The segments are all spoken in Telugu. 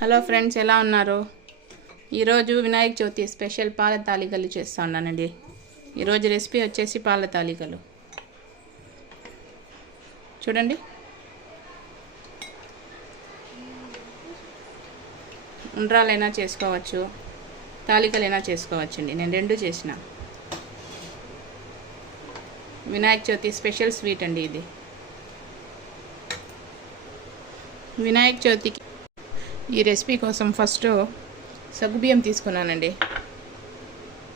హలో ఫ్రెండ్స్ ఎలా ఉన్నారు? ఈరోజు వినాయక చవితి స్పెషల్ పాల తాలికలు చేస్తూ ఉన్నానండి. ఈరోజు రెసిపీ వచ్చేసి పాల తాలికలు చూడండి ఉండ్రాలైనా చేసుకోవచ్చు తాలికలైనా చేసుకోవచ్చండి. నేను రెండు చేసిన. వినాయక చవితి స్పెషల్ స్వీట్ అండి ఇది. వినాయక చవితికి ఈ రెసిపీ కోసం ఫస్ట్ సగ్గుబియ్యం తీసుకున్నానండి.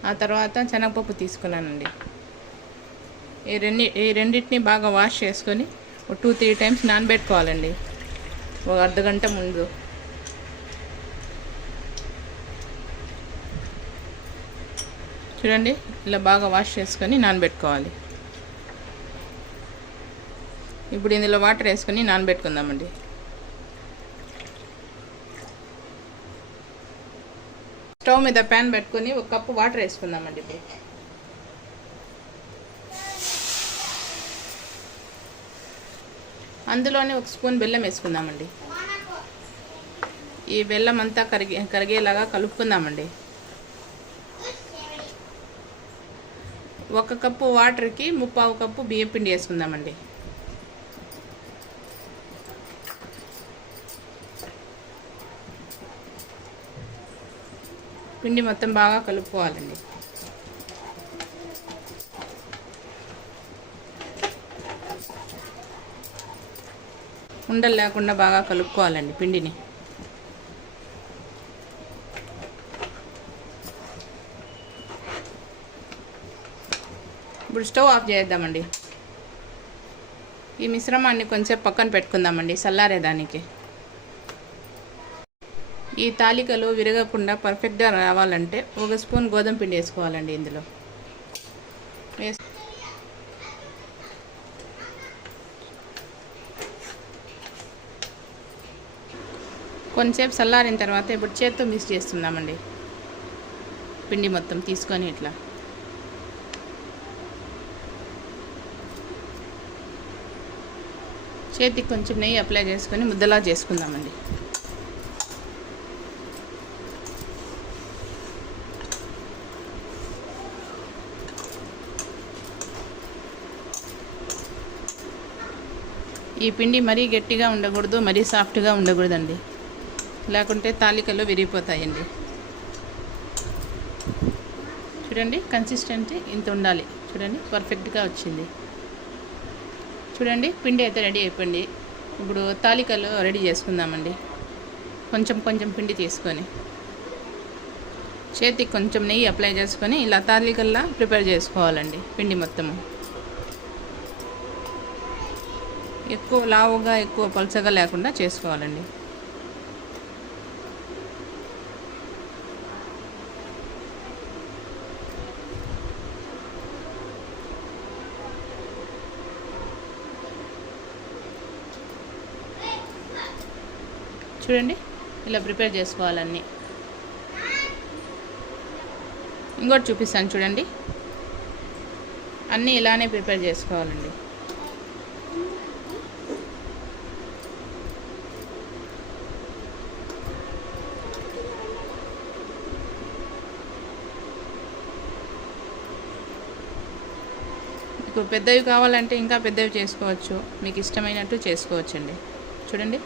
ఆ తర్వాత శనగపప్పు తీసుకున్నానండి. ఈ రెండు ఈ రెండింటిని బాగా వాష్ చేసుకొని ఒక టూ త్రీ టైమ్స్ నానబెట్టుకోవాలండి. ఒక అర్ధ గంట ముందు. చూడండి ఇలా బాగా వాష్ చేసుకొని నానబెట్టుకోవాలి. ఇప్పుడు ఇందులో వాటర్ వేసుకొని నానబెట్టుకుందామండి. స్టవ్ మీద ప్యాన్ పెట్టుకొని ఒక కప్పు వాటర్ వేసుకుందామండి ఇప్పుడు. అందులోనే ఒక స్పూన్ బెల్లం వేసుకుందామండి. ఈ బెల్లం అంతా కరిగే కరిగేలాగా కలుపుకుందామండి. ఒక కప్పు వాటర్కి ముప్పావు కప్పు బియ్యం పిండి వేసుకుందామండి. పిండి మొత్తం బాగా కలుపుకోవాలండి. ఉండలు లేకుండా బాగా కలుపుకోవాలండి పిండిని. ఇప్పుడు స్టవ్ ఆఫ్ చేద్దామండి. ఈ మిశ్రమాన్ని కొంచెం పక్కన పెట్టుకుందామండి చల్లారేదానికి. ఈ తాలికలు విరగకుండా పర్ఫెక్ట్గా రావాలంటే ఒక స్పూన్ గోధుమ పిండి వేసుకోవాలండి ఇందులో. కొంతసేపు కొంచెంసేపు చల్లారిన తర్వాత ఇప్పుడు చేత్తో మిక్స్ చేస్తున్నామండి. పిండి మొత్తం తీసుకొని ఇట్లా. చేతికి కొంచెం నెయ్యి అప్లై చేసుకొని ముద్దలా చేసుకుందామండి. ఈ పిండి మరీ గట్టిగా ఉండకూడదు మరీ సాఫ్ట్గా ఉండకూడదండి. లేకుంటే తాలికలు విరిగిపోతాయండి. చూడండి కన్సిస్టెన్సీ ఇంత ఉండాలి. చూడండి పర్ఫెక్ట్గా వచ్చింది. చూడండి పిండి అయితే రెడీ అయిపోయింది. ఇప్పుడు తాలికలు రెడీ చేసుకుందామండి. కొంచెం కొంచెం పిండి తీసుకొని. చేతికి కొంచెం నెయ్యి అప్లై చేసుకొని ఇలా తాలికల్లా ప్రిపేర్ చేసుకోవాలండి పిండి మొత్తము. ఎక్కువ లావుగా ఎక్కువ పలుచగా లేకుండా చేసుకోవాలండి. చూడండి ఇలా ప్రిపేర్ చేసుకోవాలన్నీ. ఇంకోటి చూపిస్తాను చూడండి. అన్నీ ఇలానే ప్రిపేర్ చేసుకోవాలండి. మీకు పెద్దవి కావాలంటే ఇంకా పెద్దవి చేసుకోవచ్చు. మీకు ఇష్టమైనట్టు చేసుకోవచ్చండి. చూడండి.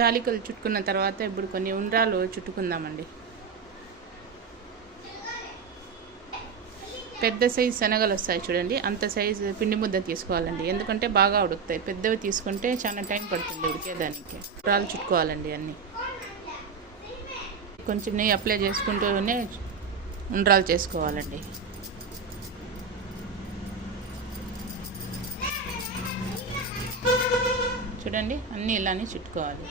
తాలికలు చుట్టుకున్న తర్వాత ఇప్పుడు కొన్ని ఉండ్రాలు చుట్టుకుందామండి. పెద్ద సైజు శనగలు వస్తాయి చూడండి. అంత సైజు పిండి ముద్ద తీసుకోవాలండి. ఎందుకంటే బాగా ఉడుకుతాయి. పెద్దవి తీసుకుంటే చాలా టైం పడుతుంది ఉడికేదానికి. ఉండ్రాలు చుట్టుకోవాలండి అన్నీ. కొంచెం నెయ్యి అప్లై చేసుకుంటూనే ఉండ్రాలు చేసుకోవాలండి. చూడండి అన్నీ ఇలానే చుట్టుకోవాలి.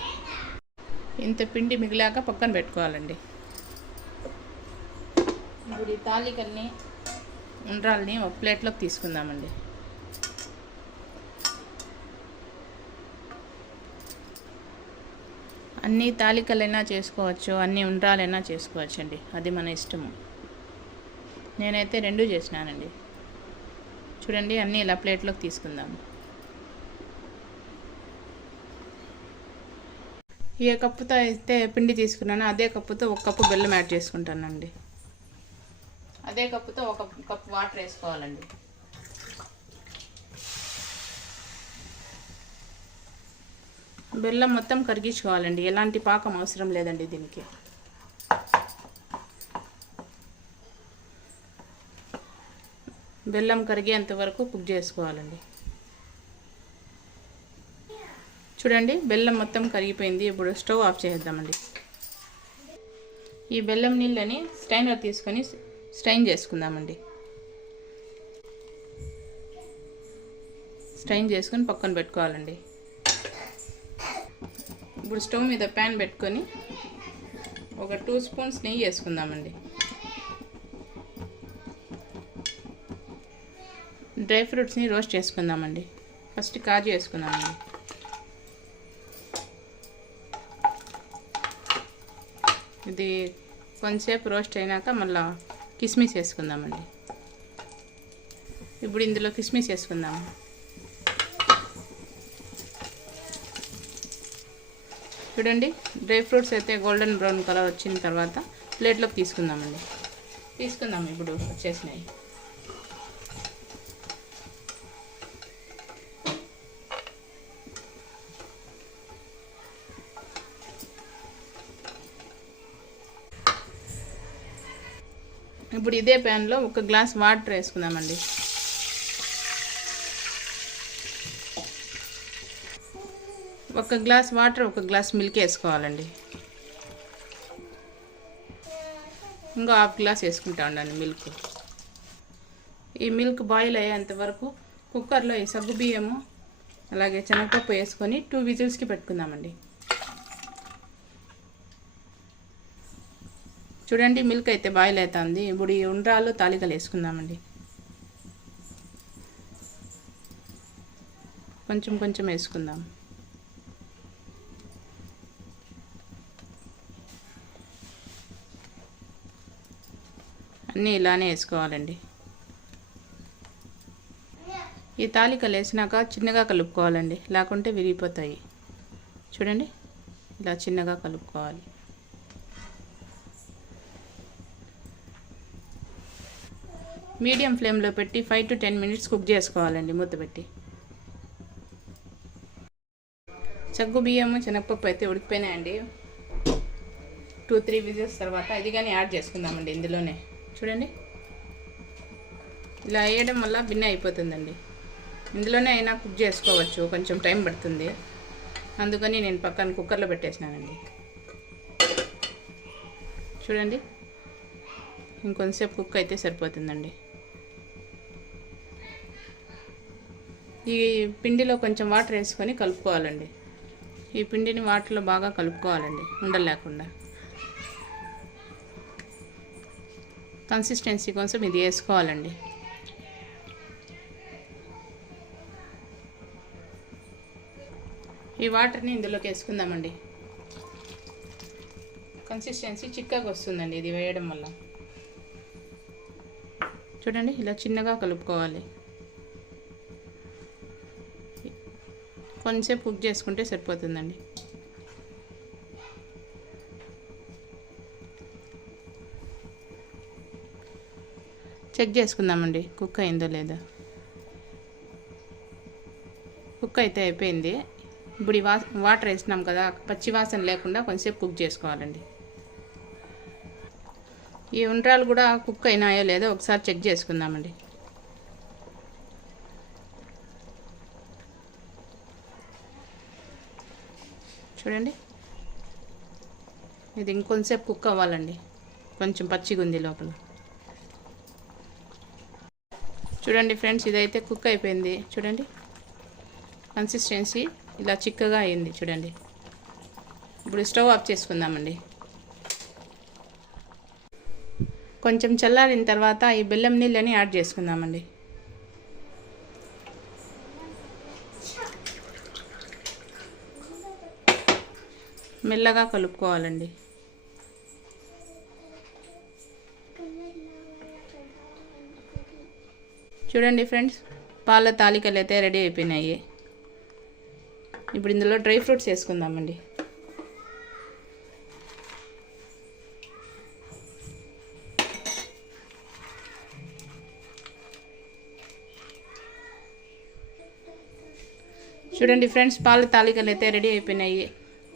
ఇంత పిండి మిగిలాక పక్కన పెట్టుకోవాలండి. ఇప్పుడు ఈ తాలికల్ని ఉండ్రాల్ని ఒక ప్లేట్లోకి తీసుకుందామండి. అన్ని తాలికలైనా చేసుకోవచ్చు అన్ని ఉండ్రాలైనా చేసుకోవచ్చు అండి అది మన ఇష్టము. నేనైతే రెండు చేసినానండి. చూడండి అన్నీ ఇలా ప్లేట్లోకి తీసుకుందాము. ఏ కప్పుతో అయితే పిండి తీసుకున్నానో. అదే కప్పుతో ఒక కప్పు బెల్లం యాడ్ చేసుకుంటానండి. అదే కప్పుతో ఒక కప్పు వాటర్ వేసుకోవాలండి. బెల్లం మొత్తం కరిగించుకోవాలండి. ఎలాంటి పాకం అవసరం లేదండి దీనికి. బెల్లం కరిగేంత వరకు కుక్ చేసుకోవాలండి. చూడండి బెల్లం మొత్తం కరిగిపోయింది. ఇప్పుడు స్టవ్ ఆఫ్ చేద్దామండి ఈ బెల్లం నీళ్ళని స్టైనర్ తీసుకొని స్ట్రైన్ చేసుకుందామండి. స్ట్రైన్ చేసుకొని పక్కన పెట్టుకోవాలండి. ఇప్పుడు స్టవ్ మీద ప్యాన్ పెట్టుకొని ఒక టూ స్పూన్స్ నెయ్యి వేసుకుందామండి. డ్రై ఫ్రూట్స్ని రోస్ట్ చేసుకుందామండి. ఫస్ట్ కాజు వేసుకుందామండి. ఇది కొంచెంసేపు రోస్ట్ అయినాక మళ్ళీ కిస్మిస్ వేసుకుందామండి. ఇప్పుడు ఇందులో కిస్మిస్ వేసుకుందాము చూడండి డ్రై ఫ్రూట్స్ అయితే గోల్డెన్ బ్రౌన్ కలర్ వచ్చిన తర్వాత ప్లేట్లోకి తీసుకుందామండి. తీసుకుందాం ఇప్పుడు వచ్చేసినాయి. ఇప్పుడు ఇదే ప్యాన్లో ఒక గ్లాస్ వాటర్ వేసుకుందామండి. ఒక గ్లాస్ వాటర్ ఒక గ్లాస్ మిల్క్ వేసుకోవాలండి. ఇంకో హాఫ్ గ్లాస్ వేసుకుంటా ఉండండి మిల్క్ ఈ మిల్క్ బాయిల్ అయ్యేంత వరకు కుక్కర్లో ఈ సగ్గు బియ్యము అలాగే శనగపప్పు వేసుకొని టూ విజిల్స్కి పెట్టుకుందామండి. చూడండి మిల్క్ అయితే బాయిల్ అవుతుంది ఇప్పుడు ఈ ఉండ్రాలు తాలికలు వేసుకుందామండి. కొంచెం కొంచెం వేసుకుందాం. అన్నీ ఇలానే వేసుకోవాలండి. ఈ తాలికలు వేసినాక చిన్నగా కలుపుకోవాలండి. లేకుంటే విరిగిపోతాయి. చూడండి ఇలా చిన్నగా కలుపుకోవాలి. మీడియం ఫ్లేమ్లో పెట్టి five to ten minutes cook చేసుకోవాలండి మూత పెట్టి. సగ్గు బియ్యము శనగపప్పు అయితే ఉడికిపోయినాయండి. టూ త్రీ విజిల్స్ తర్వాత ఇది కానీ యాడ్ చేసుకుందామండి ఇందులోనే. చూడండి. ఇలా వేయడం వల్ల భిన్న అయిపోతుందండి. ఇందులోనే అయినా కుక్ చేసుకోవచ్చు కొంచెం టైం పడుతుంది. అందుకని నేను పక్కన కుక్కర్లో పెట్టేసినానండి. చూడండి. ఇంకొంతసేపు కుక్ అయితే సరిపోతుందండి. ఈ పిండిలో కొంచెం వాటర్ వేసుకొని కలుపుకోవాలండి. ఈ పిండిని వాటర్లో బాగా కలుపుకోవాలండి ఉండలేకుండా. కన్సిస్టెన్సీ కోసం ఇది వేసుకోవాలండి. ఈ వాటర్ని ఇందులోకి వేసుకుందామండి. కన్సిస్టెన్సీ చిక్కగా వస్తుందండి ఇది వేయడం వల్ల. చూడండి ఇలా చిన్నగా కలుపుకోవాలి. కొంచెంసేపు కుక్ చేసుకుంటే సరిపోతుందండి. చెక్ చేసుకుందామండి కుక్ అయిందో లేదో. కుక్ అయితే అయిపోయింది. ఇప్పుడు ఈ వా వాటర్ వేసినాం కదా పచ్చి వాసన లేకుండా కొంచెంసేపు కుక్ చేసుకోవాలండి. ఈ ఉండ్రాలు కూడా కుక్ అయినాయో లేదో ఒకసారి చెక్ చేసుకుందామండి. చూడండి. ఇది ఇంకొంతసేపు కుక్ అవ్వాలండి. కొంచెం పచ్చిగా ఉంది లోపల. చూడండి ఫ్రెండ్స్ ఇదైతే కుక్ అయిపోయింది. చూడండి. కన్సిస్టెన్సీ ఇలా చిక్కగా అయింది. చూడండి. ఇప్పుడు స్టవ్ ఆఫ్ చేసుకుందామండి. కొంచెం చల్లారిన తర్వాత ఈ బెల్లం నీళ్ళని యాడ్ చేసుకుందామండి. మెల్లగా కలుపుకోవాలండి. చూడండి ఫ్రెండ్స్ పాల తాలికలు అయితే రెడీ అయిపోయినాయి. ఇప్పుడు ఇందులో డ్రై ఫ్రూట్స్ వేసుకుందామండి. చూడండి ఫ్రెండ్స్ పాల తాలికలు అయితే రెడీ అయిపోయినాయి.